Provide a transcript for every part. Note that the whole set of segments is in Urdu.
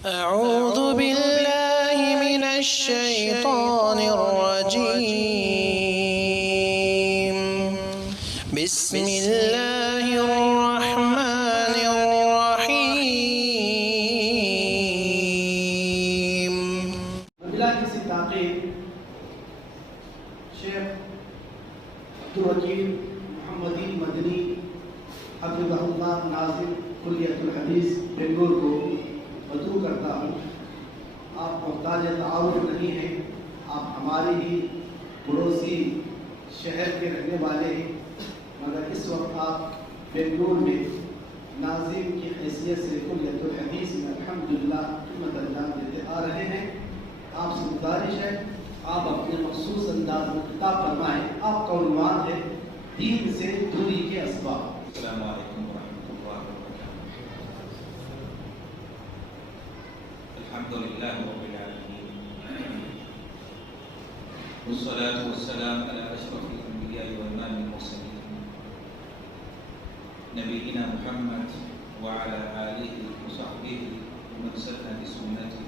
أعوذ بالله من الشيطان الرجيم بسم الله الرحمن الرحيم مجلہ کی سی تاقیب شیخ عبدالوکیل محمدین مدنی حفظہ اللہ ناظم کلیت الحدیث بنگلور کو مدعو کرتا ہوں۔ آپ محتاج تعارف نہیں ہیں، آپ ہمارے ہی پڑوسی شہر کے رہنے والے ہیں، مگر اس وقت آپ بنگلور میں ناظم کی حیثیت سے کلیت الحدیث میں الحمدللہ خدمت انجام دیتے آ رہے ہیں۔ آپ سے گزارش ہے آپ اپنے مخصوص انداز میں خطاب فرمائیں۔ آپ کا عنوان ہے دین سے دوری کے اسباب۔ السلام علیکم ورحمۃ اللہ وبرکاتہ۔ الحمدللہ رب العالمین والصلاة والسلام علی اشرف الانبیاء وامام المرسلین نبینا محمد وعلى آلہ وصحبہ ومن سن بسنته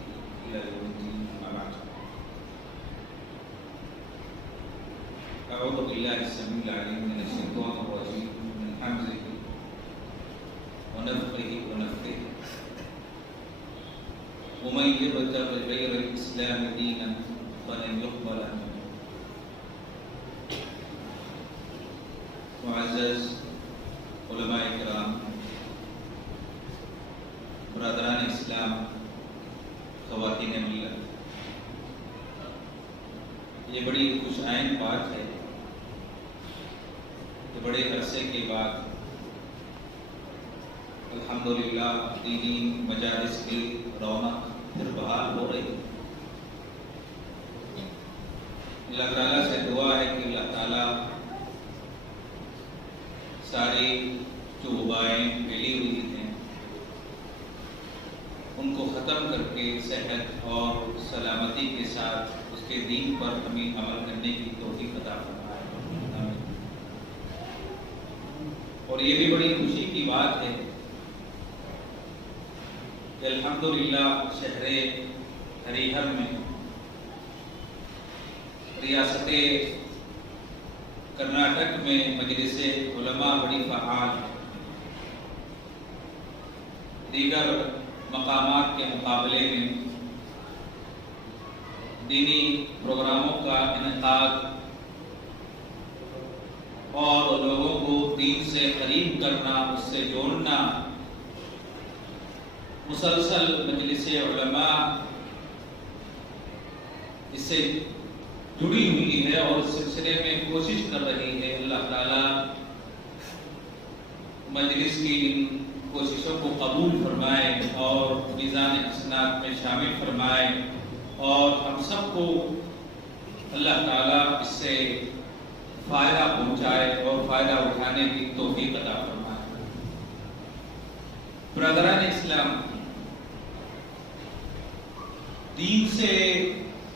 إلى يوم الدين، أما بعد۔ أعوذ بالله السميع العليم من الشيطان الرجيم من همزه ونفخه ونفثه ومن يبتغ غير الإسلام دينا فلن يقبل منه۔ معزز علماء کرام، برادران اسلام، خواتین ملت، یہ بڑی خوش آئند بات ہے کہ بڑے عرصے کے بعد الحمدللہ دینی مجالس کی رونق پھر بحال ہو رہی ہے۔ اللہ تعالیٰ سے دعا ہے کہ اللہ تعالیٰ ساری جو وبائیں پھیلی ہوئی ہیں ان کو ختم کر کے صحت اور سلامتی کے ساتھ اس کے دین پر ہمیں عمل کرنے کی توفیق عطا فرمائے۔ آمین۔ اور یہ بھی بڑی خوشی کی بات ہے کہ الحمدللہ شہر ہریہر میں ریاست کرناٹک میں مجلس علماء بڑی فعال ہے۔ دیگر مقامات کے مقابلے میں دینی پروگراموں کا انعقاد اور لوگوں کو دین سے قریب کرنا، اس سے جوڑنا، مسلسل مجلس علماء اس سے جڑی ہوئی ہے اور اس سلسلے میں کوشش کر رہی ہے۔ اللہ تعالیٰ مجلس کی ان کوششوں کو قبول فرمائے اور میزان حسنات میں شامل فرمائے، اور ہم سب کو اللہ تعالیٰ اس سے فائدہ پہنچائے اور فائدہ اٹھانے کی توفیق عطا فرمائے۔ برادران اسلام، دین سے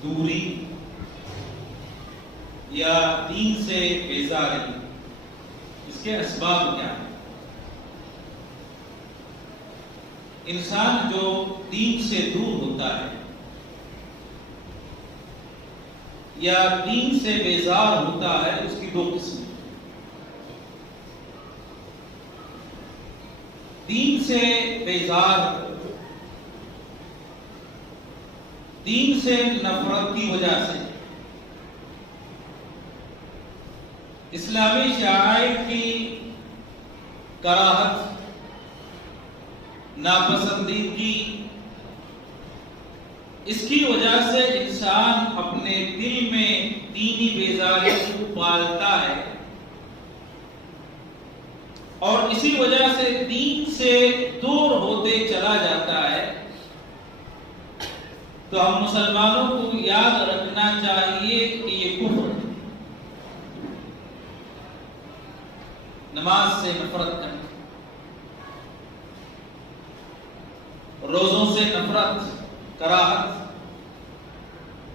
دوری یا دین سے بیزاری، اس کے اسباب کیا ہیں؟ انسان جو دین سے دور ہوتا ہے یا دین سے بیزار ہوتا ہے، اس کی دو قسمیں۔ دین سے بیزار، دین سے نفرت کی وجہ سے، اسلامی شعائر کی کراہت، ناپسندیدگی، اس کی وجہ سے انسان اپنے دل میں دینی بیزاری کو پالتا ہے اور اسی وجہ سے دین سے دور ہوتے چلا جاتا ہے۔ تو ہم مسلمانوں کو یاد رکھنا چاہیے کہ یہ کفر ہے۔ نماز سے نفرت کرنا، روزوں سے نفرت، کراہت،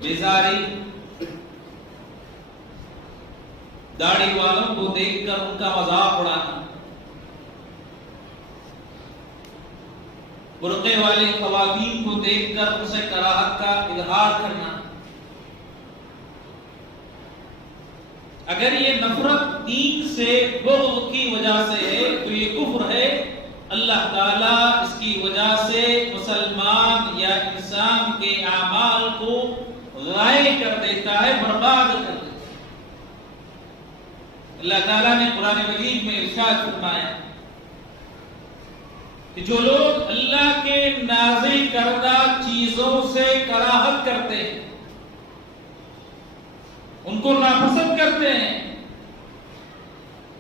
بیزاری، داڑھی والوں کو دیکھ کر ان کا مذاق اڑانا، برقعے والی خواتین کو دیکھ اظہار کرنا. اگر یہ نفرت دین سے بغض کی وجہ سے ہے تو یہ کفر ہے. اللہ تعالیٰ اس کی وجہ سے مسلمان یا انسان کے اعمال کو ضائع کر دیتا ہے، برباد کر دیتا ہے. اللہ تعالیٰ نے قرآن مجید میں ارشاد فرمایا کہ جو لوگ اللہ کے نازل کردہ چیزوں سے کراہت کرتے ہیں، ان کو ناپسند کرتے ہیں،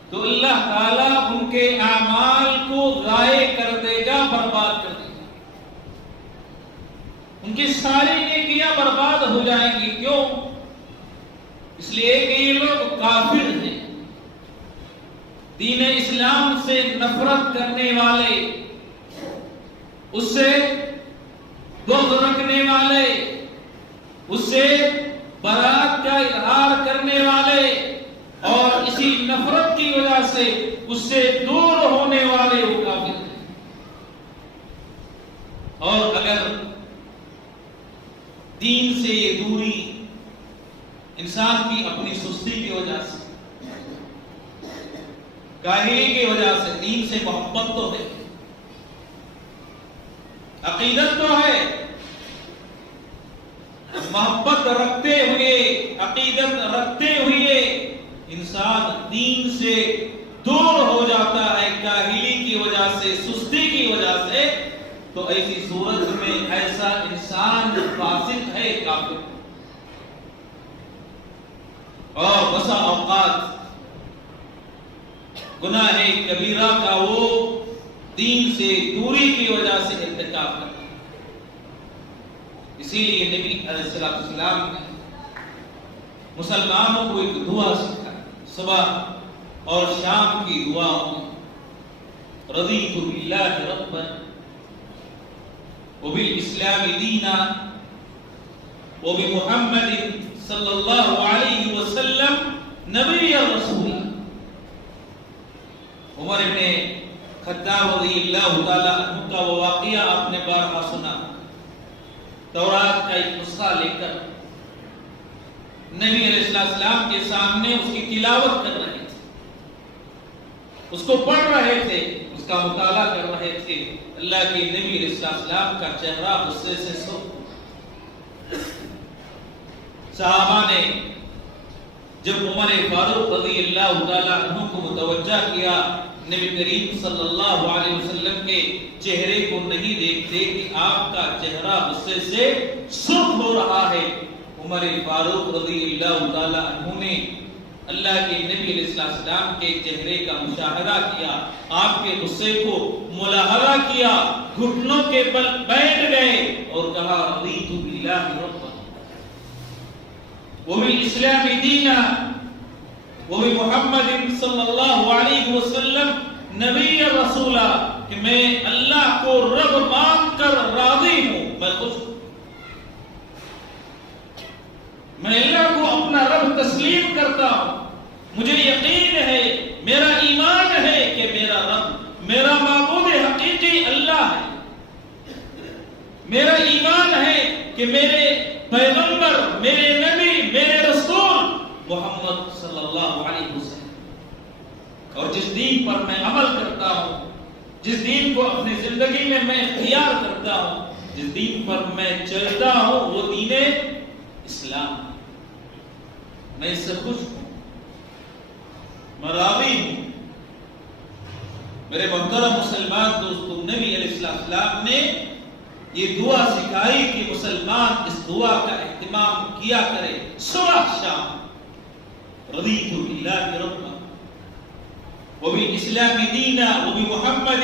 تو اللہ تعالیٰ ان کے اعمال کو ضائع کر دے گا، برباد کر دے گا. ان کی ساری نیکیاں برباد ہو جائیں گی. کیوں؟ اس لیے کہ یہ لوگ کافر ہیں، دین اسلام سے نفرت کرنے والے، اس سے بغض رکھنے والے، اس سے برات کا اظہار کرنے والے، اور اسی نفرت کی وجہ سے اس سے دور ہونے والے وہ کافر ہیں. اور اگر دین سے یہ دوری انسان کی اپنی سستی کی وجہ سے، کاہلی کی وجہ سے، دین سے محبت تو ہے، عقیدت تو ہے، محبت رکھتے ہوئے، عقیدت رکھتے ہوئے انسان دین سے دور ہو جاتا ہے کاہلی کی وجہ سے، سستی کی وجہ سے، تو ایسی صورت میں ایسا انسان فاسق ہے، کافر. اور بسا اوقات گناہ کبیرہ کا وہ دین سے دوری کی وجہ سے ارتکاب کرتا ہے. اسی لیے نبی علیہ السلام نے مسلمانوں کو ایک دعا سکھائی صبح اور شام کی دعاؤں میں. رضیت باللہ ربا وبالاسلام دینا وبمحمد صلی اللہ علیہ وسلم نبی رسول. عمر بن خطاب رضی اللہ تعالی عنہ کا وہ واقعہ آپ نے بارہا سنا. تورات کا ایک نسخہ لے کر نبی علیہ السلام کے سامنے اس کی تلاوت کر رہے تھے، اس کو پڑھ رہے تھے، اس کا مطالعہ کر رہے تھے. اللہ کے نبی علیہ السلام کا چہرہ غصے سے سرخ. صحابہ نے جب عمر فاروق رضی اللہ تعالی عنہ کو متوجہ کیا، نبی کریم صلی اللہ علیہ وسلم کے چہرے کو نہیں دیکھتے کہ آپ کا چہرہ غصے سے سرخ ہو رہا ہے. عمر فاروق رضی اللہ تعالی عنہ نے اللہ کے نبی علیہ السلام کے چہرے کا مشاہدہ کیا، آپ کے غصے کو ملاحظہ کیا، گھٹنوں کے بل بیٹھ گئے اور کہا رضیت باللہ ربا وبالاسلام دینا وبمحمد صلی اللہ علیہ وسلم نبی رسولا. کہ میں اللہ کو رب مان کر راضی ہوں، میں خوش ہوں، میں اللہ کو اپنا رب تسلیم کرتا ہوں. مجھے یقین ہے، میرا ایمان ہے کہ میرا رب، میرا معبود حقیقی اللہ ہے. میرا ایمان ہے کہ میرے پیغمبر، میرے نبی، میرے رسول محمد صلی اللہ علیہ وسلم، اور جس دین پر میں عمل کرتا ہوں، جس دین کو اپنی زندگی میں میں اختیار کرتا ہوں، جس دین پر میں چلتا ہوں، وہ دین اسلام. میں اس سے خوش ہوں، میں راضی ہوں. میرے محترم مسلمان دوستو، نبی علیہ السلام نے یہ دعا سکھائی کہ مسلمان اس دعا کا اہتمام کیا کرے صبح شام. رضیت باللہ ربا وبالاسلام دینا وبمحمد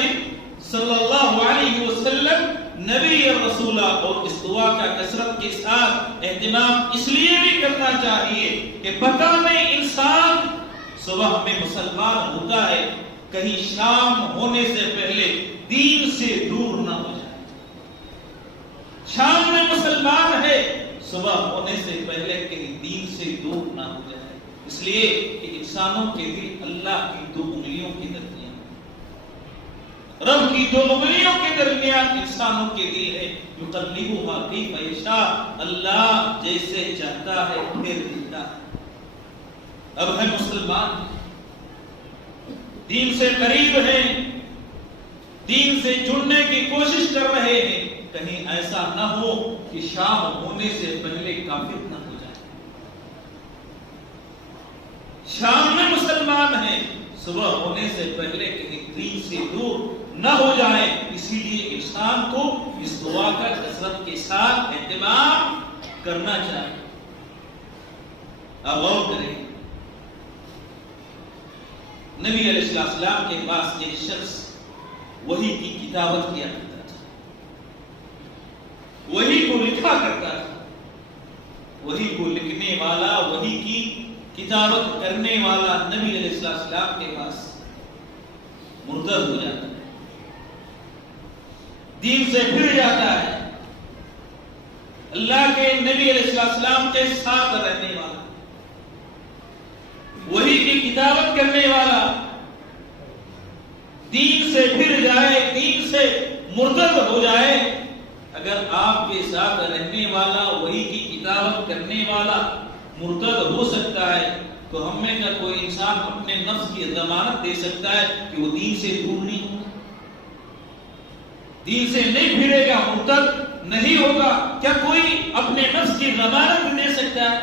صلی اللہ علیہ وسلم نبی رسولہ. اور اس دعا کا کثرت کے ساتھ اہتمام اس لیے بھی کرنا چاہیے کہ پتہ نہیں انسان صبح میں مسلمان ہوتا ہے، کہیں شام ہونے سے پہلے دین سے دور نہ ہو جائے. شام میں مسلمان ہے، صبح ہونے سے پہلے کہیں دین سے دور نہ ہو جائے. اس لیے کہ انسانوں کے دل اللہ کی دو انگلیوں کی درمیان. رب کی دو انگلیوں کے درمیان انسانوں کے دل ہے، یقلبها کیف یشاء، اللہ جیسے چاہتا ہے پھیر دیتا ہے۔ اب ہے مسلمان، دین سے قریب ہیں، دین سے جڑنے کی کوشش کر رہے ہیں، کہیں ایسا نہ ہو کہ شام ہونے سے پہلے کافر نہ ہو جائے۔ شام میں مسلمان ہیں، صبح ہونے سے پہلے کہیں دین سے دور نہ ہو جائے، اسی لیے انسان کو اس دعا کا کثرت کے ساتھ اہتمام کرنا چاہیے۔ اب غور کریں، نبی علیہ السلام کے پاس ایک شخص وحی کی کتابت کیا کرتا تھا، وحی کو لکھا کرتا تھا، وحی کو لکھنے والا، وحی کی کتابت کرنے والا نبی علیہ السلام کے پاس مرتد ہو جاتا ہے، دین سے پھر جاتا ہے۔ اللہ کے نبی علیہ السلام کے ساتھ رہنے والا، وحی کی کتابت کرنے والا، دین سے پھر جائے، دین سے مرتد ہو جائے۔ اگر آپ کے ساتھ رہنے والا، وحی کی کتابت کرنے والا مرتد ہو سکتا ہے تو ہم میں کا کوئی انسان اپنے نفس کی ضمانت دے سکتا ہے کہ وہ دین سے دور نہیں ہوگا، دین سے نہیں پھرے گا، مرتد نہیں ہوگا؟ کیا کوئی اپنے نفس کی ضمانت دے سکتا ہے؟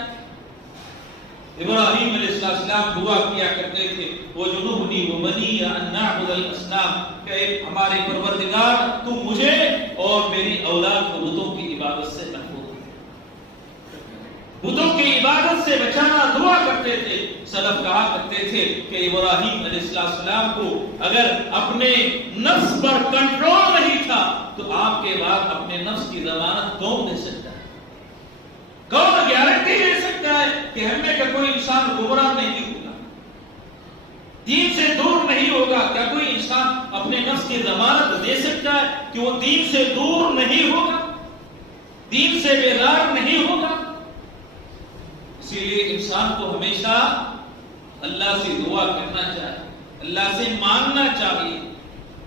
ابراہیم علیہ السلام دعا کیا کرتے تھے، وَجُنُبْنِي وَبَنِيَّ أَن نَّعْبُدَ الْأَصْنَامَ، کہ ہمارے پروردگار تو مجھے اور میری اولاد کو بتوں کی عبادت سے محفوظ رکھ، بتوں کی عبادت سے بچانا دعا کرتے تھے۔ سلف کہا کرتے تھے کہ ابراہیم علیہ السلام کو اگر اپنے نفس پر کنٹرول نہیں تھا تو آپ کے بعد اپنے نفس کی ضمانت کون دے سکتا ہے؟ کون گارنٹی دے سکتا ہے کہ ہمیں کا کوئی انسان گمراہ نہیں ہوگا، دین سے دور نہیں ہوگا؟ کیا کوئی انسان اپنے نفس کی ضمانت دے سکتا ہے کہ وہ دین سے دور نہیں ہوگا، دین سے بیزار نہیں ہوگا؟ اسی لیے انسان کو ہمیشہ اللہ سے دعا کرنا چاہیے، اللہ سے مانگنا چاہیے،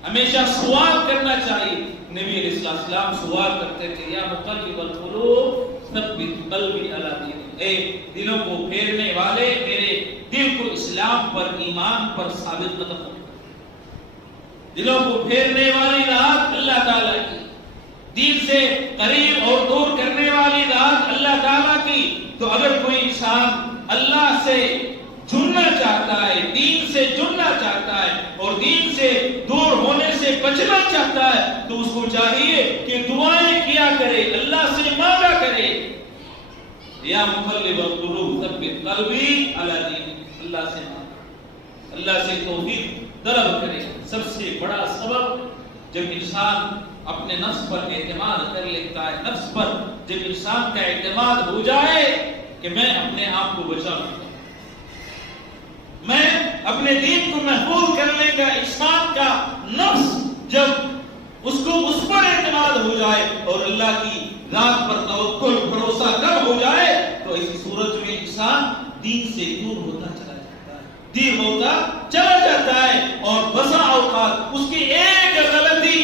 ہمیشہ سوال کرنا چاہیے۔ نبی علیہ السلام سوال کرتے تھے، یا مقلب القلوب ثبت قلبی علی دینک، اے دلوں کو پھیرنے والے میرے دل کو اسلام پر، ایمان پر ثابت قدم کر۔ دلوں کو پھیرنے والی ذات اللہ تعالیٰ کی، دین سے قریب اور دور کرنے والی ذات اللہ تعالیٰ کی۔ تو اگر کوئی انسان اللہ سے جڑنا چاہتا ہے، دین سے جڑنا چاہتا ہے اور دین سے دور ہونے سے بچنا چاہتا ہے تو اس کو چاہیے کہ دعائیں کیا کرے، اللہ سے مانگا کرے، یا مقلب القلوب ثبت قلبی علی دینک، اللہ سے مانگا، اللہ سے توفیق طلب کرے۔ سب سے بڑا سبب جب انسان اپنے نفس پر اعتماد کر لیتا ہے، نفس پر جب انسان کا اعتماد ہو جائے کہ میں اپنے آپ کو بچا لوں گا، میں اپنے دین کو محفوظ کر لے گا، انسان کا نفس جب اس کو اس پر اعتماد ہو جائے اور اللہ کی ذات پر توکل بھروسہ کر ہو جائے تو اس صورت میں انسان دین سے دور ہوتا چلا جاتا ہے، دور ہوتا چلا جاتا ہے، اور بسا اوقات اس کی ایک غلطی،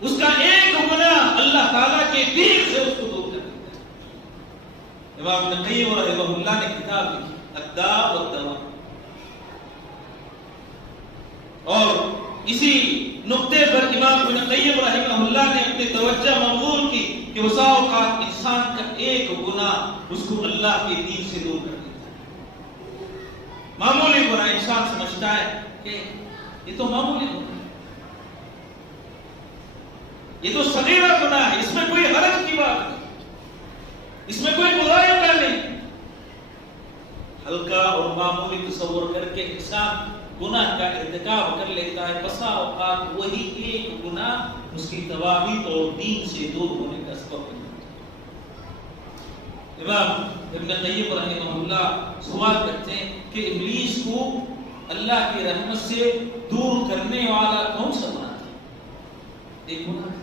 اس کا ایک گناہ اللہ تعالیٰ کے دین سے اس کو دور کر دیتا ہے۔ امام ابن قیم رحمہ اللہ نے کتاب لکھی الداء والدواء، اور اسی نقطے پر امام ابن قیم رحمہ اللہ نے اپنی توجہ مبذول کی کہ بسا اوقات انسان کا ایک گناہ اس کو اللہ کے دین سے دور کر دیتا ہے۔ معمولی گناہ انسان سمجھتا ہے کہ یہ تو معمولی گناہ ہے، یہ تو صغیرہ گناہ ہے، اس میں کوئی حرج کی بات نہیں، اس میں کوئی مغالطہ نہیں۔ ہلکا اور معمولی تصور کر کے انسان گناہ کا ارتکاب کر لیتا ہے، بسا اوقات وہی ایک گناہ اس کی تباہی اور دین سے دور ہونے کا سبب بنتا ہے۔ امام ابن قیم رحمہ اللہ سوال کرتے ہیں کہ ابلیس کو اللہ کی رحمت سے دور کرنے والا کون سا گناہ تھا؟ ایک گناہ،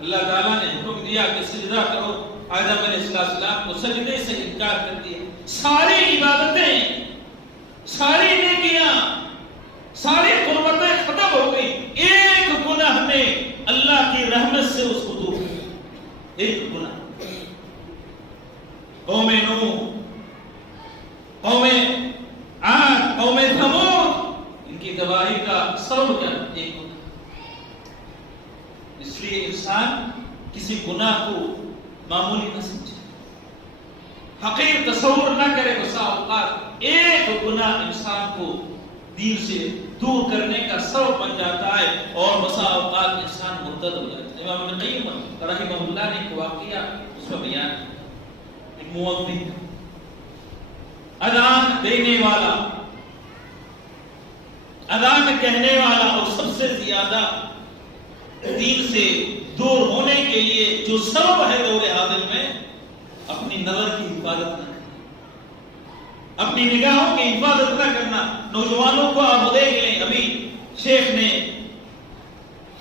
اللہ تعالیٰ نے حکم دیا کہ سجدہ کرو، آدم علیہ السلام کو سجدے سے انکار کر دیا، ساری عبادتیں، ساری نیکیاں، ساری قربتیں ختم ہو گئی. ایک گناہ نے اللہ کی رحمت سے اس کو دور کیا. ایک گناہ. قوم نوح، قوم عاد، قوم ثمود، ان کی تباہی کا سبب کیا؟ ایک گناہ. اس لیے انسان کسی گناہ کو معمولی نہ سمجھے، حقیر تصور نہ کرے. بسا اوقات ایک گناہ انسان کو دین سے دور کرنے کا سبب بن جاتا ہے اور بسا اوقات انسان مرتد ہو جاتا ہے. امام ابن قیم رحمہ اللہ نے ایک واقعہ اس میں بیان کیا. ایک مؤذن، اذان دینے والا، اذان کہنے والا، اور سب سے زیادہ دین سے دور ہونے کے لیے جو سبب ہے دور حاضر میں، اپنی نظر کی حفاظت نہ کرنا، اپنی نگاہوں کی حفاظت نہ کرنا. نوجوانوں کو آپ دیکھ لیں، ابھی شیخ نے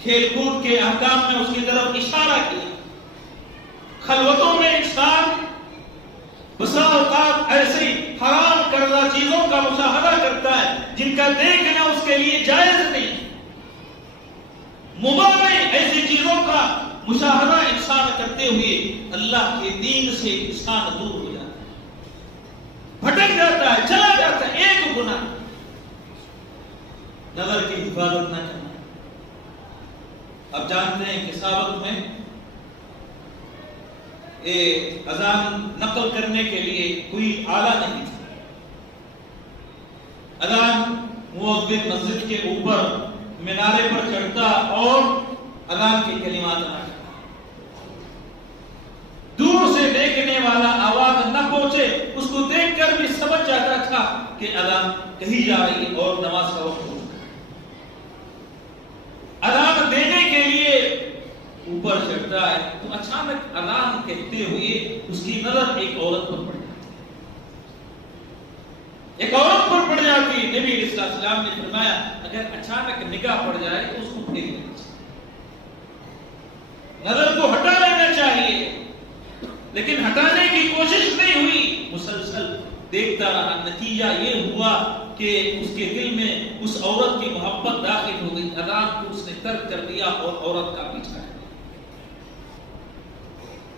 کھیل کود کے احکام میں اس کی طرف اشارہ کیا. خلوتوں میں انسان بسا اوقات ایسی حرام کردہ چیزوں کا مشاہدہ کرتا ہے جن کا دیکھنا اس کے لیے جائز نہیں. مباح نہیں، ایسی چیزوں کا مشاہدہ انسان کرتے ہوئے اللہ کے دین سے انسان دور ہو جاتا ہے، بھٹک جاتا ہے، چلا جاتا ہے. ایک گناہ، نظر کی حفاظت نہ کرنا. اب جانتے ہیں کہ سابق میں اذان نقل کرنے کے لیے کوئی آلہ نہیں تھا. اذان مؤذن مسجد کے اوپر مینارے پر چڑھتا اور اذان کے کلمات ادا کرتا. دور سے دیکھنے والا آواز نہ پہنچے، اس کو دیکھ کر بھی سمجھ جاتا تھا کہ اذان کہی جا رہی ہے اور نماز کا وقت ہو چکا ہے. اذان دینے کے لیے اوپر چڑھتا ہے تو اچانک اذان کہتے ہوئے اس کی نظر ایک عورت پر پڑ جاتی ہے. ایک عورت پر پڑ جاتی ہے. نبی علیہ السلام نے فرمایا اگر اچانک نگاہ پڑ جائے تو اس کو پھیر لینا چاہیے، نظر کو ہٹا لینا چاہیے. لیکن ہٹانے کی کوشش نہیں ہوئی، مسلسل دیکھتا رہا. نتیجہ یہ ہوا کہ اس کے دل میں اس عورت کی محبت داخل ہو گئی. اذان کو اس نے ترک کر دیا اور عورت کا پیچھا کر دیا،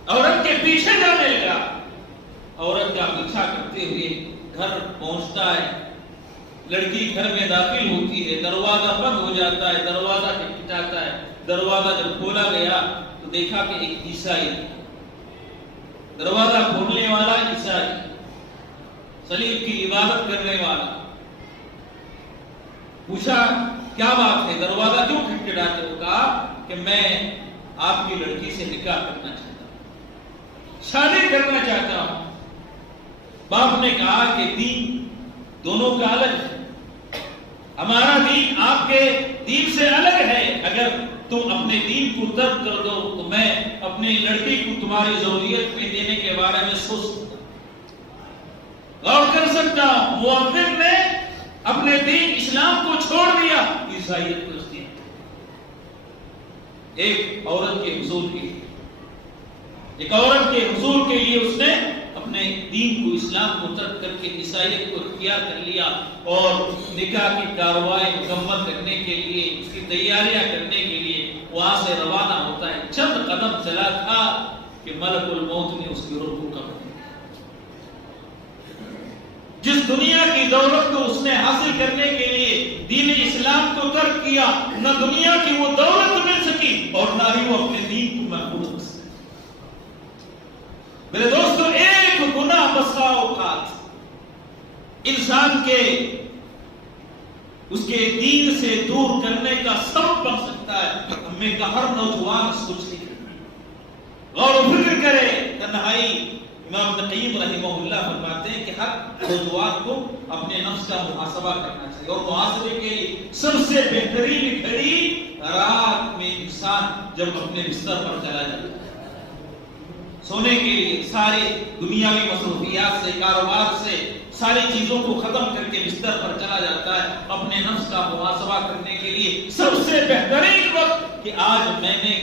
عورت کے پیچھے جانے لگا. عورت کا پیچھا کرتے ہوئے گھر پہنچتا ہے. لڑکی گھر میں داخل ہوتی ہے، دروازہ بند ہو جاتا ہے، دروازہ کھٹکھٹاتا ہے. دروازہ جب کھولا گیا تو دیکھا کہ ایک عیسائی، دروازہ کھولنے والا عیسائی، صلیب کی عبادت کرنے والا. پوچھا کیا بات ہے، دروازہ کیوں کھٹکھٹاتے ہو؟ کہا کہ میں آپ کی لڑکی سے نکاح کرنا چاہتا ہوں، شادی کرنا چاہتا ہوں. باپ نے کہا کہ دین دونوں کا الگ ہے، ہمارا دین آپ کے دین سے الگ ہے. اگر تم اپنے دین کو ترک کر دو تو میں اپنی لڑکی کو تمہاری ضروریت میں دینے کے بارے میں سوچ سکتا ہوں، غور کر سکتا ہوں. مؤذن نے اپنے دین اسلام کو چھوڑ دیا، عیسائیت کو اختیار کیا. ایک عورت کے حصول کے لیے، ایک عورت کے حصول کے لیے اس نے اپنے دین کو، اسلام کو ترک کر کے عیسائیت کو اختیار کر لیا اور نکاح کی کارروائی مکمل کرنے کے لیے، اس کی تیاریاں کرنے کے لیے وہاں سے روانہ ہوتا ہے. چند قدم چلا تھا کہ ملک الموت نے اس کی روح کو قبض کیا. جس دنیا کی دولت کو اس نے حاصل کرنے کے لیے دین اسلام کو ترک کیا، نہ دنیا کی وہ دولت مل سکی اور نہ ہی وہ اپنے دین کو محفوظ کر سکے. میرے دوستو، ایک گناہ بسا اوقات انسان کے اس کے دین سے دور کرنے کا سبب بن سکتا ہے. ہمیں کا ہر نوجوان سوچنے غور و فکر کرے. تنہائی امام ابن قیم رحمہ اللہ فرماتے ہیں کہ ہر نوجوان کو اپنے نفس کا محاسبہ کرنا چاہیے، اور محاسبے کے لیے سب سے بہترین گھڑی رات میں انسان جب اپنے بستر پر چلا جاتا ہے. سونے کے لیے سارے دنیاوی مصروفیات سے، کاروبار سے، ساری چیزوں کو ختم کر کے بستر پر چلا جاتا ہے اپنے نفس کا محاسبہ کرنے کے لیے. سب سے بہترین وقت کہ آج میں نے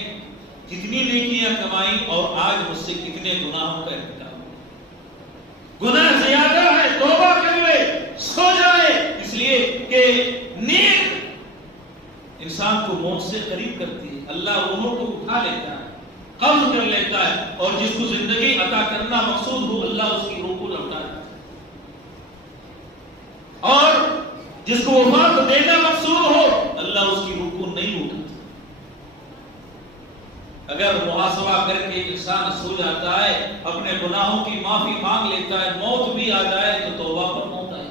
کتنی نیکیاں کمائی اور آج مجھ سے کتنے گناہوں کا ارتکاب ہوا. گناہ زیادہ ہے، توبہ کر لے، سو جائے. اس لیے کہ نیند انسان کو موت سے قریب کرتی ہے. اللہ وہ روح کو اٹھا لیتا ہے, قبض کر لیتا ہے, اور جس کو زندگی عطا کرنا مقصود ہو اللہ اس کی روح کو لوٹا دیتا ہے, اور جس کو وفات دینا مقصود ہو اللہ اس کی روح کو نہیں اٹھاتا. اگر محاسبہ کر کے انسان سو جاتا ہے, اپنے گناہوں کی معافی مانگ لیتا ہے, موت بھی آ جائے تو توبہ پر موت آئے.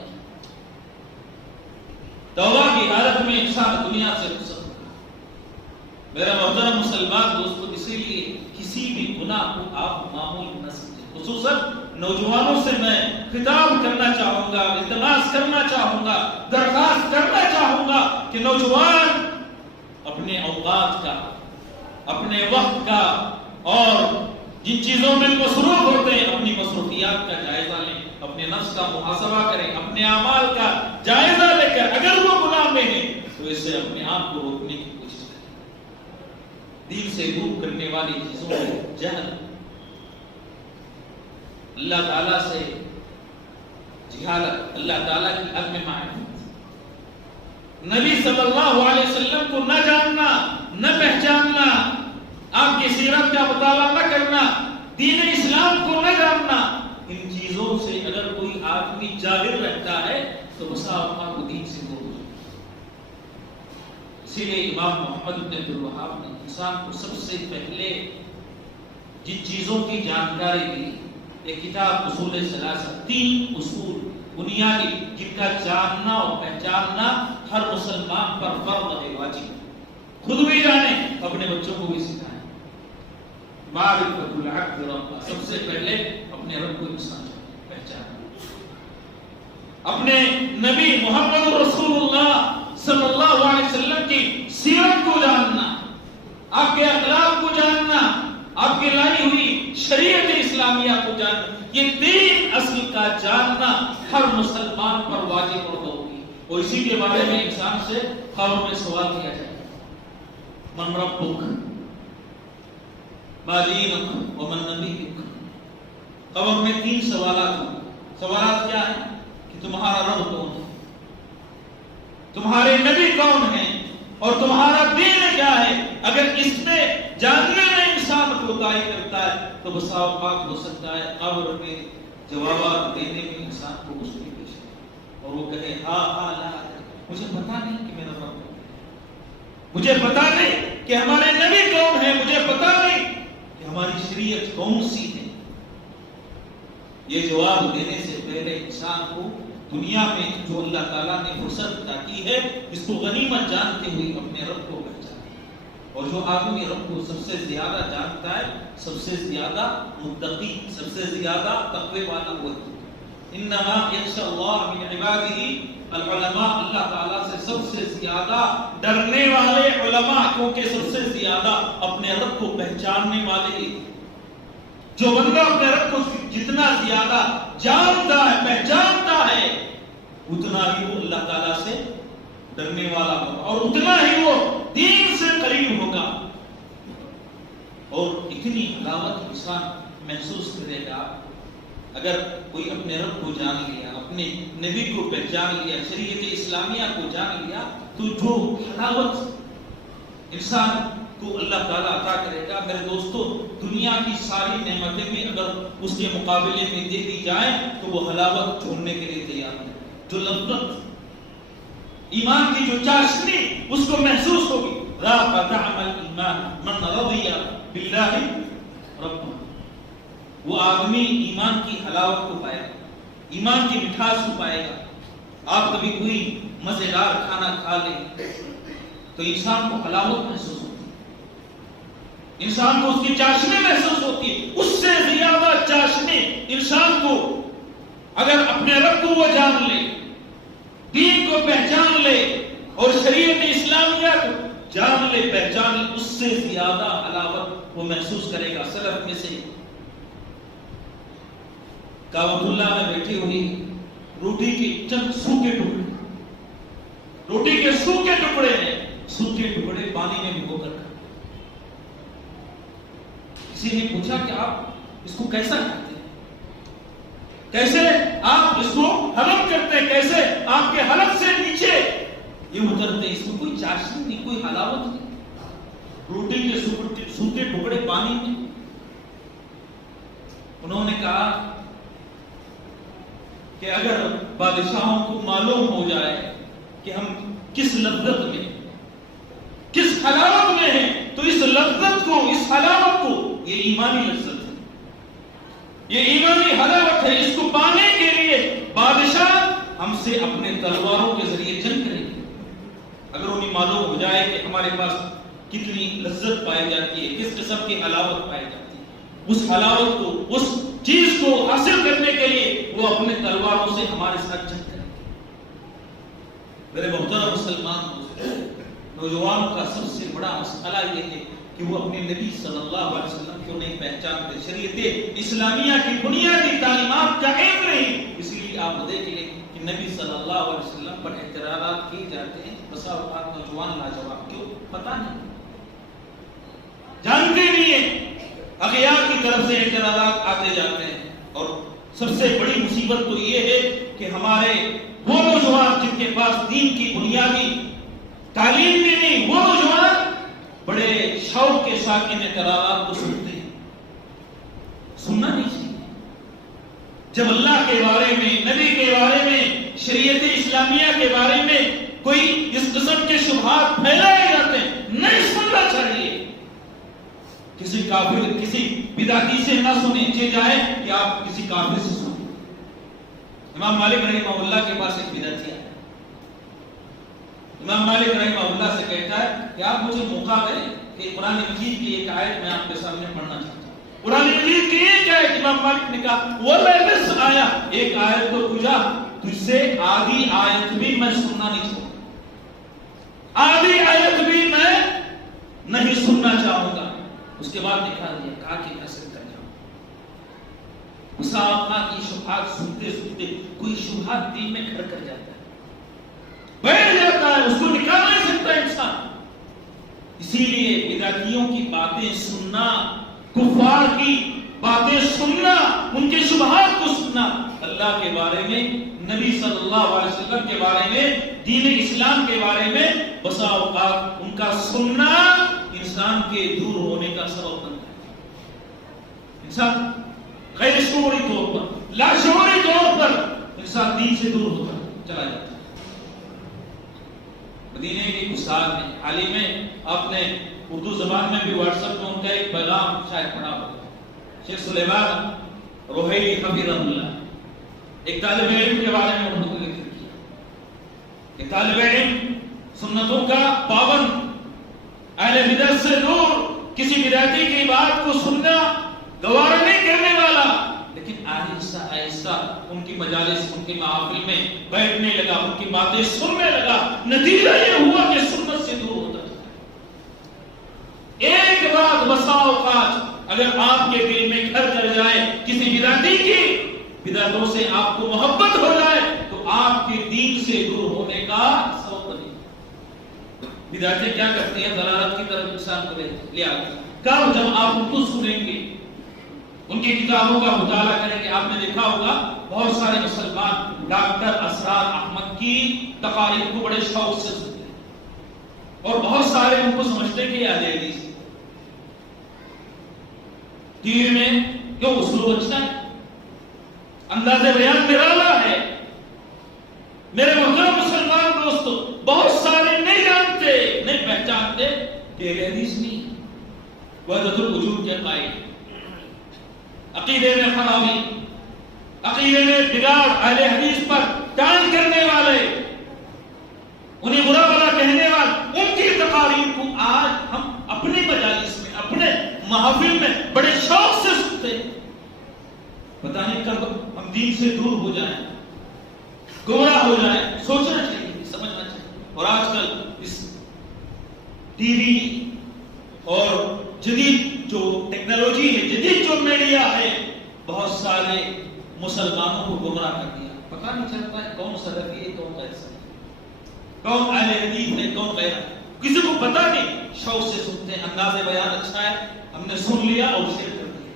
توبہ کی حالت میں انسان دنیا سے رخصت ہوتا ہے. میرا محترم مسلمان دوستو, اسی لیے کسی بھی گناہ کو آپ معمول نہ سمجھیں. خصوصاً نوجوانوں سے میں خطاب کرنا چاہوں گا, التماس کرنا چاہوں گا, درخواست کرنا چاہوں گا کہ نوجوان اپنے اوقات کا, اپنے وقت کا, اور جن چیزوں میں مصروف ہوتے ہیں اپنی مصروفیات کا جائزہ لیں, اپنے نفس کا محاسبہ کریں, اپنے اعمال کا جائزہ لے کر اگر وہ گناہ میں ہیں تو اسے اپنے آپ کو روکنے کی کوشش کریں. دین سے دور کرنے والی چیزوں میں جہل, اللہ تعالیٰ سے جہالت, اللہ تعالیٰ کی عدم معرفت, نبی صلی اللہ علیہ وسلم کو نہ جاننا, نہ پہچاننا, آپ کی سیرت کا مطالعہ نہ کرنا, دین اسلام کو نہ جاننا, ان چیزوں سے اگر کوئی آدمی جاہل رہتا ہے تو بسا اوقات کو دین سے دور ہو جاتا ہے. اسی لیے امام محمد بن عبد الوہاب نے انسان کو سب سے پہلے جن چیزوں کی جانکاری دی, ایک کتاب اصول ثلاثہ, 3 اصول بنیادی جن کا جاننا اور پہچاننا ہر مسلمان پر فرض ہے, واجب. خود بھی جانیں, اپنے بچوں کو بھی سکھائیں. معرفت العبد رب, سب سے پہلے اپنے رب کو انسان پہچانا, اپنے نبی محمد رسول اللہ صلی اللہ علیہ وسلم کی سیرت کو جاننا, آپ کے اخلاق کو جاننا, آپ کی لائی ہوئی شریعت اسلامیہ کو جاننا. یہ 3 اصل کا جاننا ہر مسلمان پر واجب اور ضروری ہے. اور اسی کے بارے میں انسان سے قبر میں سوال کیا جائے, من ربک ما دینک ومن نبیک. قبر میں 3 سوالات ہیں. سوالات کیا ہیں کہ تمہارا رب کون ہے, تمہارے نبی کون ہیں, اور تمہارا دین کیا ہے. اگر اس میں جاننے میں انسان کوتاہی کرتا ہے تو بسا اوقات ہو سکتا ہے قبر میں جوابات دینے میں انسان کو مشکل پیش ہے, اور وہ کہے ہاں لا, مجھے پتا نہیں کہ میرا رب کون ہے, مجھے پتا نہیں کہ ہمارے نبی کون ہے, مجھے پتا نہیں کہ ہماری شریعت کون سی ہے. یہ جواب دینے سے پہلے انسان کو دنیا میں جو اللہ تعالیٰ نے فرصت عطا کی ہے اس کو غنیمت جانتے ہوئے اپنے رب کو پہچانے. اور جو آدمی رب کو سب سے زیادہ جانتا ہے, سب سے زیادہ متقی, سب سے زیادہ تقوی والا وہ ہے. انما یخشى اللہ من عباده العلماء, اللہ تعالیٰ سے سب سے زیادہ ڈرنے والے علماء, کیونکہ سب سے زیادہ اپنے رب کو پہچاننے والے. جو بندہ اپنے رب کو جتنا زیادہ جانتا ہے, پہچانتا ہے, اتنا ہی وہ اللہ تعالیٰ سے ڈرنے والا ہوگا, اور اتنا ہی وہ دین سے قریب ہوگا. اور اتنی حلاوت انسان محسوس کرے گا اگر کوئی اپنے رب کو جان لیا, اپنے نبی کو پہچان لیا, شریعت اسلامیہ کو جان لیا, تو جو حلاوت انسان کو اللہ تعالیٰ عطا کرے گا. میرے دوستو, دنیا کی ساری نعمتیں بھی اگر اس کے مقابلے میں دے دی جائیں تو وہ حلاوت چھوڑنے کے لیے تیار ہے. جو لذت, ایمان کی جو چاشنی اس کو محسوس ہوگی. ذاق طعم الایمان من رضی باللہ رب, وہ آدمی ایمان کی حلاوت کو پائے گا, ایمان کی مٹھاس کو پائے گا. آپ کبھی کوئی مزیدار کھانا کھا لیں تو انسان کو حلاوت محسوس ہوتی ہے, انسان کو اس کی چاشنی محسوس ہوتی ہے. اس سے زیادہ چاشنی انسان کو اگر اپنے رب کو وہ جان لے, دین کو پہچان لے, اور شریعت اسلامیہ کو جان لے, پہچان لے, اس سے زیادہ حلاوت وہ محسوس کرے گا. سلف میں سے کعبۃ اللہ میں بیٹھی ہوئی روٹی کے چند سوکھے ٹکڑے, روٹی کے سوکھے ٹکڑے ہیں, سوکھے ٹکڑے پانی میں بھگو کر کھاتے. کسی نے پوچھا کہ آپ اس کو کیسا کھاتے ہیں, کیسے آپ اس کو ہضم کرتے ہیں, کیسے آپ کے حلق سے نیچے یہ اترتے, اس میں کوئی چاشنی نہیں, کوئی کوئی حلاوت نہیں، روٹی کے سوکھے ٹکڑے پانی میں. انہوں نے کہا کہ اگر بادشاہوں کو معلوم ہو جائے کہ ہم کس لذت میں، کس حلاوت میں ہیں، تو اس لذت کو، اس حلاوت کو، یہ ایمانی لذت ہے، یہ ایمانی حلاوت ہے، اس کو پانے کے لیے بادشاہ ہم سے اپنے تلواروں کے ذریعے جنگ کریں گے. اگر انہیں معلوم ہو جائے کہ ہمارے پاس کتنی لذت پائی جاتی ہے، کس قسم کی حلاوت پائی جاتی ہے، اس حلاوت کو، اس چیز کو حاصل کرنے کے لیے وہ اپنے تلواروں سے ہمارے ساتھ جنگ کریں گے. میرے محترم مسلمان نوجوانوں کا سب سے بڑا مسئلہ یہ ہے کہ وہ اپنے نبی صلی اللہ علیہ وسلم کو نہیں پہچانتے، شریعت اسلامیہ کی بنیادی تعلیمات کا علم نہیں. اس لیے آپ دیکھ لیں کہ نبی صلی اللہ علیہ وسلم پر اعتراضات کیے جاتے ہیں، بسا اوقات نوجوان لاجواب، کیوں پتہ نہیں، جانتے نہیں ہیں. اغیار کی طرف سے اعتراضات آتے جاتے ہیں. اور سب سے بڑی مصیبت تو یہ ہے کہ ہمارے وہ نوجوان جن کے پاس دین کی بنیادی تعلیم بھی نہیں، وہ نوجوان بڑے شوق کے ساتھ ان اعتراضات کو سنتے ہیں. سننا نہیں چاہیے. جب اللہ کے بارے میں، نبی کے بارے میں، شریعت اسلامیہ کے بارے میں کوئی اس قسم کے شبہات پھیلائے جاتے ہیں، نہیں سننا چاہیے. کسی کافر، کسی بدعتی سے نہ سنیں، یہ جائے کہ آپ کسی کافر سے سنیں. امام مالک رحمہ اللہ کے پاس ایک بدعتی آیا. امام مالک رحمہ اللہ سے کہتا ہے کہ آپ مجھے موقع دیں کہ قرآن مجید کی ایک آیت میں آپ کے سامنے پڑھنا چاہتا ہوں. قرآن مجید کی ایک آیت. امام مالک نے کہا وَلَا نِصْفَ آیا، ایک آیت تو تجھا، تجھ سے آدھی آیت بھی میں سننا نہیں چاہوں، آدھی آیت بھی میں نہیں سننا چاہوں گا. اس کے بعد نکال دیا، کہا کہ میں سکتا جاؤں. مساقہ کی شبہات سنتے سنتے کوئی شبہات دل میں گھر کر جاتا ہے، بیٹھ جاتا ہے، اس کو نکال نہیں سکتا انسان. اسی لیے بدعتیوں کی باتیں سننا، کفار کی باتیں سننا، ان کے شبہات کو سننا، اللہ کے بارے میں، نبی صلی اللہ علیہ وسلم کے بارے میں، دین اسلام کے بارے میں بسا اوقات ان کا سننا انسان کے دور ہونے کا سبب بنتا ہے. انسان غیر شعوری طور پر، لاشعوری طور پر انسان دین سے دور ہوتا چلا جاتا ہے. مدینے کے کچھ سال میں حال ہی میں آپ نے اردو زبان میں بھی واٹس ایپ میں ان کا ایک پیغام شاید پڑھا ہوگا. شیخ سلیمان روحیلی حفظہ اللہ ایک طالب علم کے بارے میں انہوں نے ذکر کیا. ایک طالب علم سنتوں کا پابند، اہل بدعت سے دور، کسی بدعتی کی بات کو سننا گوارا نہیں کرنے والا، لیکن آہستہ آہستہ ان کی مجالس، ان کی محافل میں بیٹھنے لگا، ان کی باتیں سننے لگا. نتیجہ یہ ہوا کہ سنت سے دور ہوتا ہے. ایک بات بسا اوقات اگر آپ کے دل میں گھر کر جائے، کسی بدعتی کی بدعتوں سے آپ کو محبت ہو جائے، تو آپ کے دین سے دور ہونے کا سبب بنے. بدعتیں کیا کرتی ہیں؟ ضلالت کی طرف انسان کو لے آتی ہیں. کب؟ جب آپ ان کو سنیں گے، ان کی کتابوں کا مطالعہ کریں گے. آپ نے دیکھا ہوگا بہت سارے مسلمان ڈاکٹر اسرار احمد کی تقاریر کو بڑے شوق سے سنتے ہیں، اور بہت سارے ان کو سمجھتے ہیں کہ یہ اہل حدیث ہے. ٹی وی میں کیوں اسلوب اچھا ہے، انداز بیان نرالا ہے. میرے محترم مسلمان دوستو، بہت سارے نہیں جانتے، نہیں پہچانتے کہ اہل حدیث نہیں ہے. وحدت الوجود کے قائل، عقیدے میں خرابی، عقیدے میں بگاڑ، اہل حدیث پر ٹان کرنے والے، انہیں برا بلا کہنے والے، ان کی تقاریر کو آج ہم اپنی مجالس میں، اپنے محافل میں بڑے شوق سے سنتے ہیں. پتہ نہیں کب ہم دین سے دور ہو جائیں، گمراہ ہو جائیں. سوچنا چاہیے، سمجھنا چاہیے. اور آج کل اس ٹی وی اور جدید جو ٹیکنالوجی ہے، جدید جو میڈیا ہے، بہت سارے مسلمانوں کو گمراہ کر دیا. پتہ نہیں چلتا ہے کون سلفی ہے، کون غیر سلفی، کون اہل حدیث ہے، کون غیر. کسی کو پتہ نہیں، شوق سے سنتے ہیں. انداز بیان اچھا ہے، ہم نے سن لیا اور شیئر کر دیا.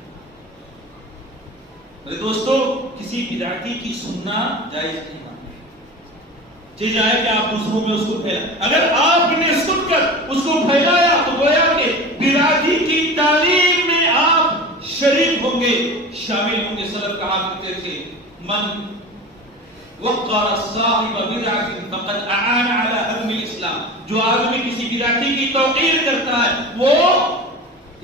میرے دوستو، کسی بدعتی کی سننا جائز نہیں مانتے. چیز آئے کہ آپ دوسروں میں اس کو پھیلائیں. اگر آپ نے سن کر اس کو پھیلایا تو گویا کہ برادری کی تعلیم میں آپ شریک ہوں گے، شامل ہوں گے. سلف کہا کرتے تھے من وقر صاحب بدعۃ فقد اعان علی هدم الاسلام. جو آدمی کسی بدعتی کی توقیر کرتا ہے وہ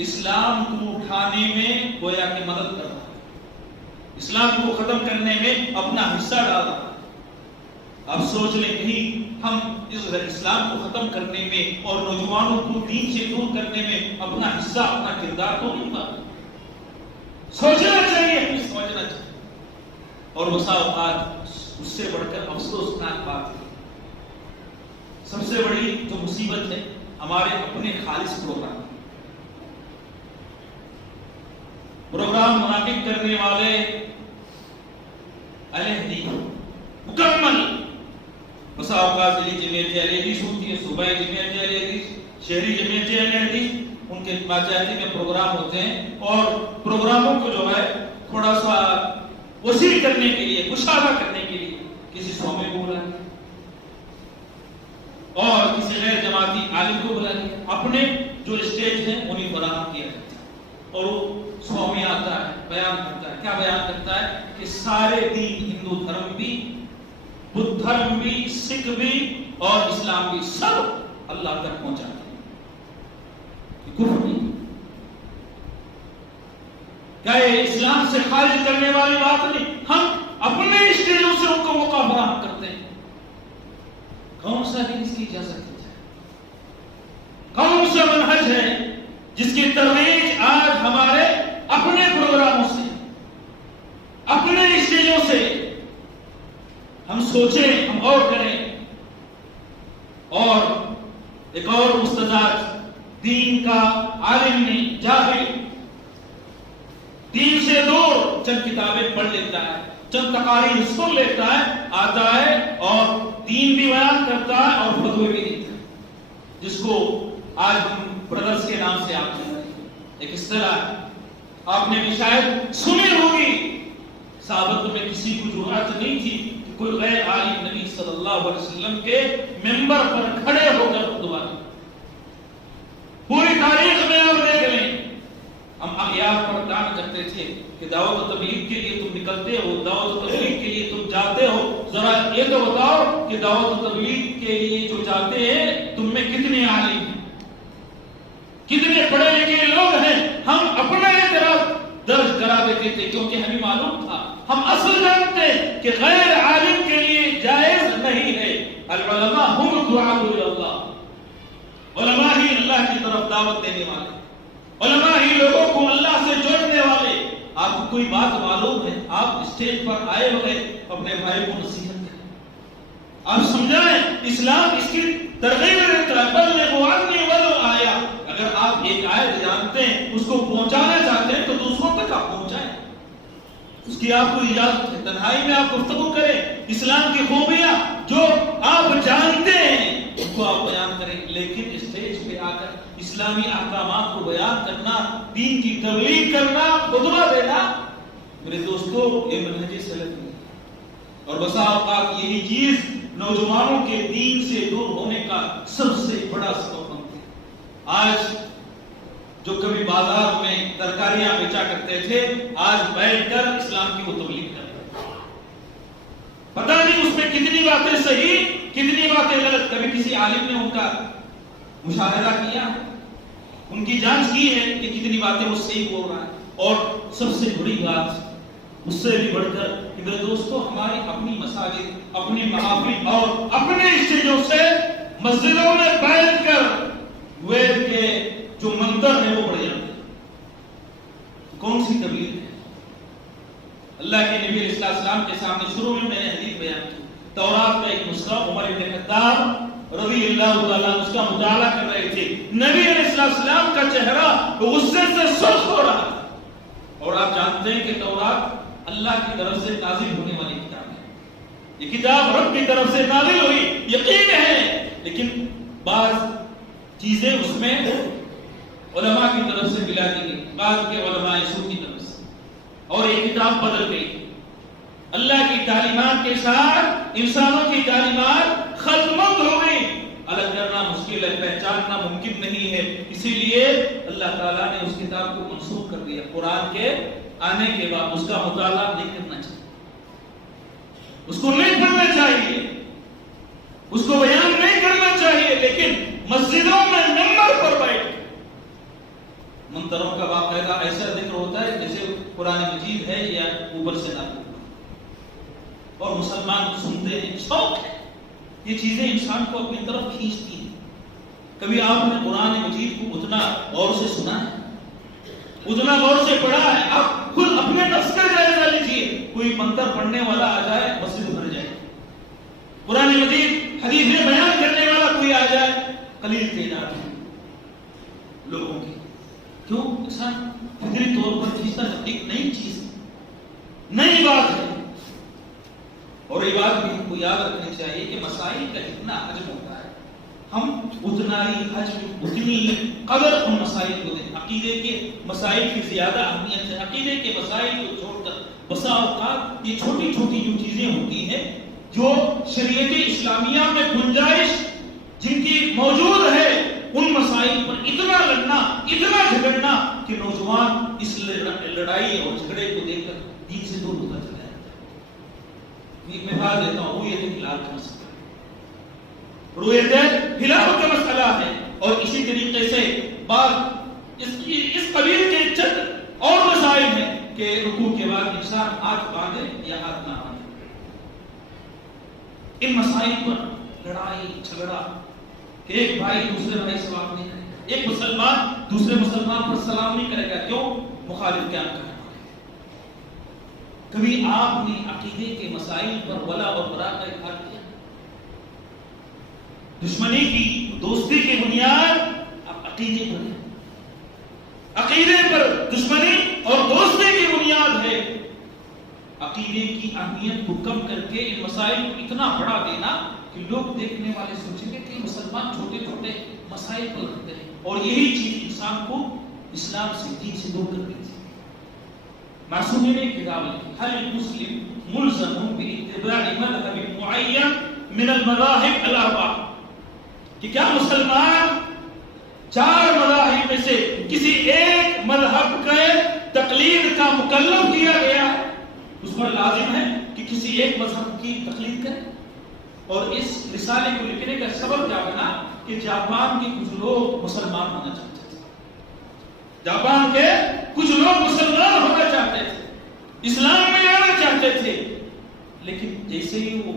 اسلام کو اٹھانے میں گویا کہ مدد کر رہا ہے، اسلام کو ختم کرنے میں اپنا حصہ ڈال رہا ہے. اب سوچ لیں کہیں ہم اس اسلام کو ختم کرنے میں اور نوجوانوں کو دین سے دور کرنے میں اپنا حصہ، اپنا کردار تو نہیں تھا. سوچنا چاہیے، ہمیں سمجھنا چاہیے. اور بسا اوقات اس سے بڑھ کر افسوسناک بات ہے، سب سے بڑی جو مصیبت ہے ہمارے اپنے خالص پروگرام منعقد کرنے والے علیحدی مکمل بسا اوقات دلی جمعیت اہل حدیث ہوتی ہے، صوبائی جمعیت اہل حدیث، شہری جمعیت اہل حدیث، ان کے باچاہتی میں پروگرام ہوتے ہیں اور پروگراموں کو جو ہے تھوڑا سا وسیع کرنے کے لیے، کشادہ کرنے کے لیے کسی سومے کو بلا دیا اور کسی غیر جماعتی عالم کو بلا دیا. اپنے جو اسٹیج ہیں انہیں فراہم کیا جاتا ہے اور وہ سومی آتا ہے، بیان کرتا ہے. کیا بیان کرتا ہے؟ کہ سارے دین، ہندو دھرم بھی، بدھ دھرم بھی، سکھ بھی اور اسلام بھی، سب اللہ تک پہنچاتے ہیں. یہ کفر نہیں، کیا یہ اسلام سے خارج کرنے والی بات نہیں. ہم اپنے اسٹیجوں سے ان کو موقع فراہم کرتے ہیں. کون سا دین اس کی اجازت ہے؟ کون سا منہج ہے جس کی ترویج آج ہمارے اپنے پروگراموں سے، اپنے اسٹیجوں سے ہم سوچیں، ہم غور کریں. اور ایک اور مستزاد دین کا عالم نے، جاہل، دین سے دور چند کتابیں پڑھ لیتا ہے، چند تقاریر سن لیتا ہے، آتا ہے اور دین بھی بیان کرتا ہے اور فتوے بھی دیتا ہے، جس کو آج ہم بردرز کے نام سے آپ جانتے ہیں. ایک اصطلاح ہے، آپ نے بھی شاید سنی ہوگی. صحابہ میں کسی کو جرأت نہیں تھی کہ کوئی غیر عالم نبی صلی اللہ علیہ وسلم کے منبر پر کھڑے ہو کر خطبہ دے. پوری تاریخ میں آپ دیکھ لیں، ہم اغیار پر دان کرتے تھے کہ دعوت و تبلیغ کے لیے تم نکلتے ہو، دعوت و تبلیغ کے لیے تم جاتے ہو، ذرا یہ تو بتاؤ کہ دعوت و تبلیغ کے لیے جو جاتے ہیں تم میں کتنے عالم ہیں، کتنے پڑھے لکھے لوگ ہیں. ہم اپنا اعتراض درج کرا دیتے تھے کیونکہ ہمیں معلوم تھا، ہم اصل جانتے کہ غیر عالم کے لیے جائز نہیں ہے. العلماء هم الدعاء الى اللہ، علماء ہی اللہ کی طرف دعوت دینے والے، علماء ہی لوگوں کو اللہ سے جوڑنے والے. آپ کو کوئی بات معلوم ہے، آپ اسٹیج پر آئے ہوئے اپنے بھائی کو نصیحت کریں، آپ سمجھائیں. اسلام اس کی ترغیب دیتا ہے، بلغوا عنی ولو آیا. اگر آپ ایک آیت جانتے ہیں، اس کو پہنچانا چاہتے ہیں تو دوسروں تک آپ پہنچائیں، اس کی آپ کو اجازت ہے. تنہائی میں آپ گفتگو کریں، اسلام کی خوبیاں جو آپ جانتے ہیں اس کو آپ بیان کریں. لیکن اسٹیج پہ آ کر اسلامی احکامات کو بیان کرنا، دین کی تبلیغ کرنا، خطبہ دینا، میرے دوستو یہ منہج سلف ہے. اور بسا اوقات یہی چیز نوجوانوں کے دین سے دور ہونے کا سب سے بڑا سبب بنتی ہے. آج جو کبھی بازار میں ترکاریاں بیچا کرتے تھے، آج بیٹھ کر اسلام کی وہ تبلیغ کرتے ہیں. پتہ نہیں اس میں کتنی باتیں صحیح، کتنی باتیں غلط. کبھی کسی عالم نے ان کا مشاہدہ کیا، ان کی جانچ کی ہے کہ کتنی باتیں وہ صحیح بول رہا ہے. اور سب سے بڑی بات اس سے بھی بڑھ کر میرے دوستوں، ہماری اپنی مساجد، اپنی محافل اور اپنے اسٹیجوں سے مسجدوں میں بیٹھ کر وید کے جو منتر ہیں وہ پڑھے جاتے ہیں. کون سی تبلیغ ہے؟ اللہ کے نبی علیہ السلام کے سامنے شروع میں نے حدیث بیان کی، تورات کا ایک نسخہ عمر بن خطاب رضی اللہ تعالیٰ اس کا مطالعہ کر رہے تھے. نبی علیہ السلام کا چہرہ غصے سے سرخ ہو رہا تھا. اور آپ جانتے ہیں کہ تورات اللہ کی طرف سے نازل ہونے والی کتاب ہے. یہ کتاب رب کی طرف سے نازل ہوئی، یقین ہے، لیکن بعض چیزیں اس میں علماء کی طرف سے ملا دی گئی، بعض کے علماء سو کی طرف سے، اور یہ کتاب بدل گئی. اللہ کی تعلیمات کے ساتھ انسانوں کی تعلیمات ختمت ہو گئی، الگ کرنا مشکل ہے، پہچاننا ممکن نہیں ہے، اسی لیے اللہ تعالیٰ نے اس کتاب کو منسوخ کر دیا۔ قرآن کے آنے کے بعد اس کا مطالعہ نہیں کرنا چاہیے، اس کو نہیں پڑھنا چاہیے، اس کو بیان نہیں کرنا چاہیے، لیکن مسجدوں میں ممبر پر بیٹھ منتروں کا باقاعدہ ایسا ذکر ہوتا ہے جیسے قرآن مجید ہے یا اوپر سے نازل ہوا، اور مسلمان سنتے ہیں، شوق ہے، یہ چیزیں انسان کو اپنی طرف کھینچتی ہیں۔ کبھی آپ نے قرآن مجید کو اتنا غور سے سنا ہے، اتنا غور سے پڑھا ہے؟ آپ خود اپنے نفس کا جائزہ لیجیے، کوئی منتر پڑھنے والا آ جائے مسجد بھر جائے، قرآن مجید حدیث میں بیان کرنے والا کوئی آ جائے قلیل تعداد ہے لوگوں کی۔ کیوں؟ انسان فطری طور پر کھینچتا ہے، ایک نئی چیز نئی بات ہے۔ اور یہ بات بھی ہم کو یاد رکھنی چاہیے کہ مسائل کا جتنا حجم ہوتا ہے ہم اتنا ہی حجم، اتنی ہی قدر ان مسائل کو دیں۔ عقیدے کے مسائل کی زیادہ اہمیت ہے، عقیدے کے مسائل کو چھوڑ کر بسا اوقات یہ چھوٹی چھوٹی جو چیزیں ہوتی ہیں جو شریعت اسلامیہ میں گنجائش جن کی موجود ہے، ان مسائل پر اتنا لڑنا، اتنا جھگڑنا کہ نوجوان اس لڑائی اور جھگڑے کو دیکھ کر دین سے دور ہوتا چلا جاتا ہے۔ ایک مثال دیتا ہوں، رویت ہلال کا مسئلہ، رویت ہلال کا مسئلہ ہے، اور اسی طریقے سے بعض اس قبیل کے چند اور مسائل ہیں کہ رکوع کے بعد انسان ہاتھ باندھے یا ہاتھ نہ باندھے۔ ان مسائل پر لڑائی جھگڑا کہ ایک بھائی دوسرے بھائی سے بات نہیں کرے گا، ایک مسلمان دوسرے مسلمان پر سلام نہیں کرے گا، کیوں؟ مخالف کیا کرنے والے۔ کبھی آپ نے عقیدے کے مسائل پر ولا اور برا کا اظہار کیا؟ دشمنی کی، دوستی کی بنیاد اب عقیدے پر ہے، عقیدے پر دشمنی اور دوستی کی بنیاد ہے۔ عقیدے کی اہمیت کو کم کر کے ان مسائل کو اتنا بڑا دینا کہ لوگ دیکھنے والے سوچیں گے کہ مسلمان چھوٹے چھوٹے مسائل پر رکھتے ہیں، اور یہی چیز انسان کو اسلام سے، دین سے دور کر دیتی ہے۔ معصومی نے ایک کتاب لکھی، هل المسلم ملزم باتباع مذهب معین من المذاہب الاربعہ، کہ کیا مسلمان چار مذاہب میں سے کسی ایک مذہب کے تقلید کا مکلف کیا گیا ہے، اس پر لازم ہے کہ کسی ایک مذہب کی تقلید کرے۔ اور اس رسالے کو لکھنے کا سبب کیا بنا کہ جاپان کے کچھ لوگ مسلمان ہونا چاہتے تھے، جاپان کے کچھ لوگ مسلمان ہونا چاہتے تھے، اسلام میں آنا چاہتے تھے، لیکن جیسے ہی وہ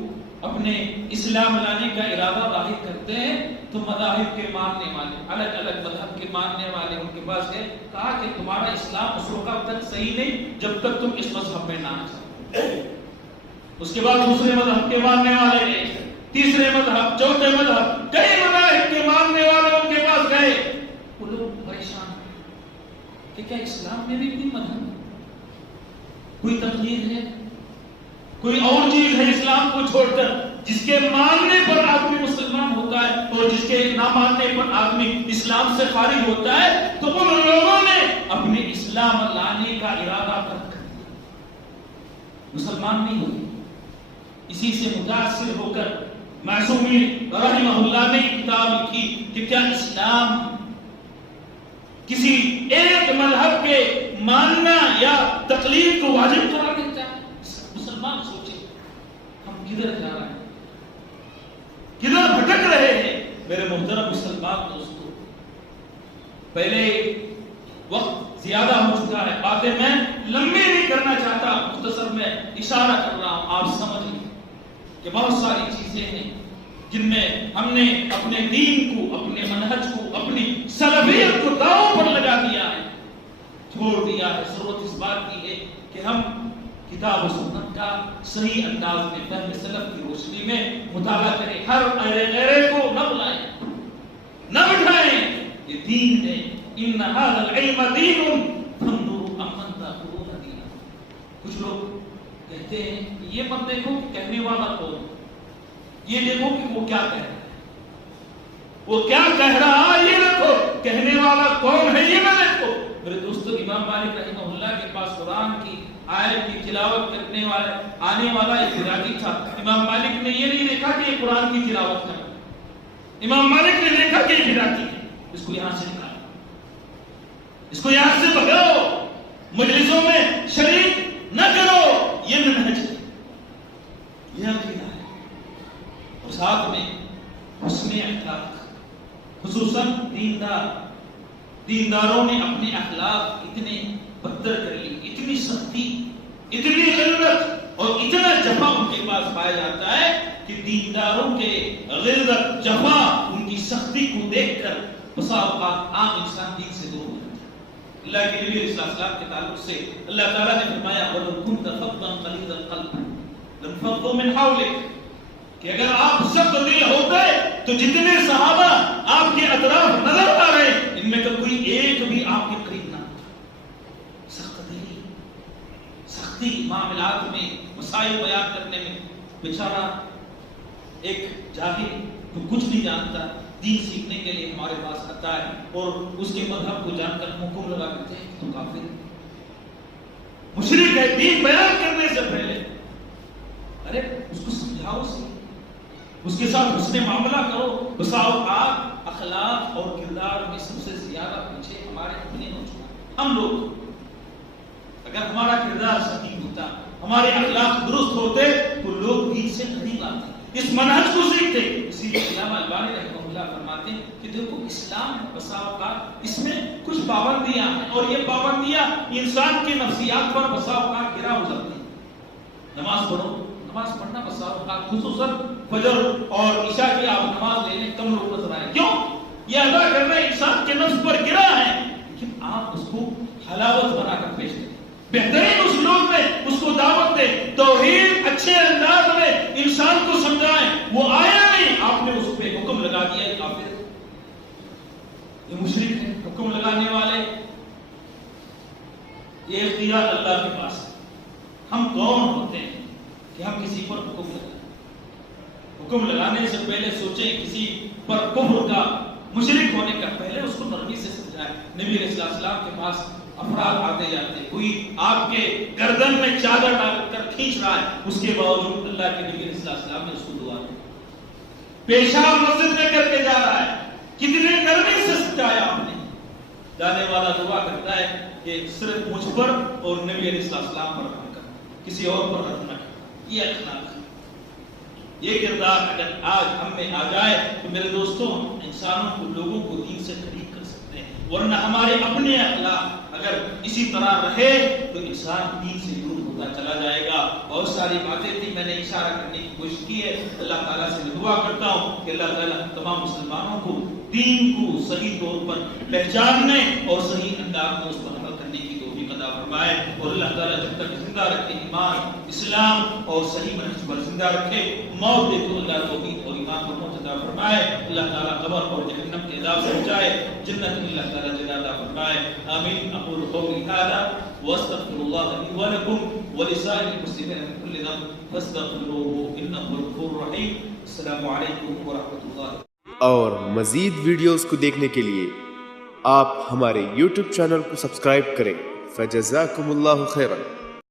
اپنے اسلام لانے کا ارادہ ظاہر کرتے ہیں تو مذاہب کے ماننے والے، الگ الگ مذہب کے ماننے والے ان کے پاس گئے، کہا کہ تمہارا اسلام اس وقت تک صحیح نہیں جب تک تم اس مذہب میں نہ آ جاؤ۔ اس کے بعد دوسرے مذہب کے ماننے والے گئے، تیسرے مذہب، چوتھے مذہب، کئی مذاہب کے ماننے والے ان کے پاس گئے۔ وہ لوگ پریشان کہ کیا اسلام میں بھی کوئی مذہب، کوئی تقلید ہے، کوئی اور چیز ہے اسلام کو چھوڑ کر جس کے ماننے پر آدمی مسلمان ہوتا ہے اور جس کے نہ ماننے پر آدمی اسلام سے خارج ہوتا ہے؟ تو ان لوگوں نے اپنے اسلام لانے کا ارادہ ترک کر دیا، مسلمان نہیں ہوئے۔ اسی سے متاثر ہو کر معصومی رحمہ اللہ نے کتاب لکھی کہ کیا اسلام کسی ایک مذہب کے ماننا یا تقلید کو واجب قرار دیتا ہے؟ مسلمان سوچے ہم کدھر جا رہے ہیں، کدھر بھٹک رہے ہیں؟ میرے محترم مسلمان دوستو، پہلے وقت زیادہ ہو چکا ہے، باتیں میں لمبی نہیں کرنا چاہتا، مختصر میں اشارہ کر رہا ہوں، آپ سمجھ لیں کہ بہت ساری چیزیں ہیں جن میں ہم نے اپنے دین کو، اپنے منہج کو، اپنی سلفیت کو داؤں پر لگا دیا ہے، چھوڑ دیا ہے۔ ضرورت اس بات کی ہے کہ ہم کتاب و سنت کا صحیح انداز میں فہم سلف کی روشنی میں مطالعہ کریں، ہر ایرے کو نہ بلائیں، نہ بٹھائیں، یہ دین ہے۔ ان هذا العلم دین فانظروا امن تاخذون دینا۔ کچھ لوگ کہتے ہیں یہ مت دیکھو کہ کہنے والا کون، یہ دیکھو کہ وہ کیا کہہ رہا ہے، وہ کیا کہہ رہا ہے یہ دیکھو، کہنے والا کون ہے یہ نہ دیکھو۔ میرے دوستو، امام مالک رحمہ اللہ کے پاس قرآن کی آیت کی تلاوت کرنے والا آنے والا ایک راوی تھا. امام مالک نے یہ نہیں دیکھا کہ یہ قرآن کی تلاوت کر رہا ہے. امام مالک نے دیکھا کہ یہ راوی ہے, اس کو یہاں سے نکالو, اس کو یہاں سے بھگاؤ, مجلسوں میں شریک نہ کرو. یہ منہج ہے, یہ عقیدہ ہے. اور ساتھ میں حسن اخلاق, خصوصاً دینداروں نے اپنے اخلاق اتنے بدتر کر لی, اتنی سختی, اتنی غلظت اور اتنا جفا ان کے پاس پایا جاتا ہے کہ دینداروں کے غلظت, جفا, ان کی سختی کو دیکھ کر بسا اوقات عام انسان دین سے دور ہو جاتا ہے. اللہ کے نبی علیہ السلام کے تعلق سے اللہ تعالیٰ نے فرمایا وَلَوْ كُنْتَ فَظًّا غَلِيظَ الْقَلْبِ لَانفَضُّوا مِنْ حَوْلِكَ, کہ اگر آپ سخت دل ہوتے تو جتنے صحابہ آپ کے اطراف نظر آ رہے ان میں تو کوئی ایک بھی آپ کے قریب نہ. سخت دلی, سختی معاملات میں, مسائل بیان کرنے میں. بیچارہ ایک جاہل تو کچھ نہیں جانتا, دین سیکھنے کے لیے ہمارے پاس آتا ہے اور اس کے مذہب کو جان کر حکم لگا دیتے ہیں تو کافر ہے, مشرک ہے. دین بیان کرنے سے پہلے ارے اس کو سمجھاؤ, اس کے ساتھ حسن معاملہ کرو. بسا اوقات اخلاق اور کردار میں سب سے زیادہ پیچھے ہمارے اپنے نوجوان, ہم لوگ. اگر ہمارا کردار صحیح ہوتا, ہمارے اخلاق درست ہوتے تو لوگ دین سے قریب آتے, اس منہج کو سیکھتے. اسی لیے علامہ البانی رحمہ اللہ فرماتے ہیں کہ دیکھو اسلام ہے, بسا اوقات اس میں کچھ پابندیاں ہیں اور یہ پابندیاں انسان کے نفسیات پر بسا اوقات گرا ہو جاتی ہیں. نماز پڑھو, نماز پڑھنا بسا اوقات خصوصاً فجر اور عشاء کی آپ نماز لینے کم لوگ نظر آئے. کیوں؟ یہ ادا کرنا انسان کے نفس پر گرا ہے, لیکن آپ اس کو حلاوت بنا کر پیش کریں, بہترین اسلوب میں اس کو دعوت دیں, توحید اچھے انداز میں انسان کو سمجھائیں. وہ آیا نہیں, آپ نے اس پہ حکم لگا دیا, یہ کافر ہے, یہ مشرک ہے. حکم لگانے والے یہ اختیار اللہ کے پاس ہے. ہم کون ہوتے ہیں کہ ہم کسی پر حکم لگائیں؟ حکم لگانے سے پہلے سوچیں کسی پر کفر کا, مشرک ہونے کا, پہلے اس کو نرمی سے سمجھائیں. نبی علیہ السلام کے پاس افراد آتے جاتے, کوئی آپ کے گردن میں چادر ڈال کر کھینچ رہا ہے, اس کے باوجود اللہ کے نبی علیہ السلام نے اس کو دعا دی. پیشاب مسجد میں کر کے جا رہا ہے, کتنے نرمی سے سمجھایا آپ نے. جانے والا دعا کرتا ہے کہ صرف مجھ پر اور نبی علیہ السلام پر رحم کر, کسی اور پر رحم نہ کر. یہ اخلاق, یہ کردار اگر آج ہم میں آ جائے تو میرے دوستوں ہم انسانوں کو, لوگوں کو دین سے قریب کر سکتے ہیں. ورنہ ہمارے اپنے اخلاق اگر اسی طرح رہے تو انسان دین سے دور ہوتا چلا جائے گا. بہت ساری باتیں تھی, میں نے اشارہ کرنے کی کوشش کی ہے. اللہ تعالیٰ سے میں دعا کرتا ہوں کہ اللہ تعالیٰ تمام مسلمانوں کو دین کو صحیح طور پر پہچاننے اور صحیح انداز میں اس پر عمل کرنے کی توفیق عطا فرمائے. اور اللہ تعالیٰ جب تک زندہ رکھے ایمان, اسلام اور صحیح منہج پر زندہ رکھے, موت دے تو اللہ توحید اور ایمان پر موت عطا فرمائے. اللہ تعالیٰ قبر اور جہنم کے عذاب سے بچائے, جنت میں اللہ تعالیٰ جگہ عطا فرمائے. آمین. اقول قولی هذا واستغفر الله لي ولكم ولسائر المسلمين من كل ذنب فاستغفروه انه هو الغفور الرحيم. السلام علیکم ورحمۃ اللہ. اور مزید ویڈیوز کو دیکھنے کے لیے آپ ہمارے YouTube چینل کو سبسکرائب کریں. فجزاکم اللہ خیرا.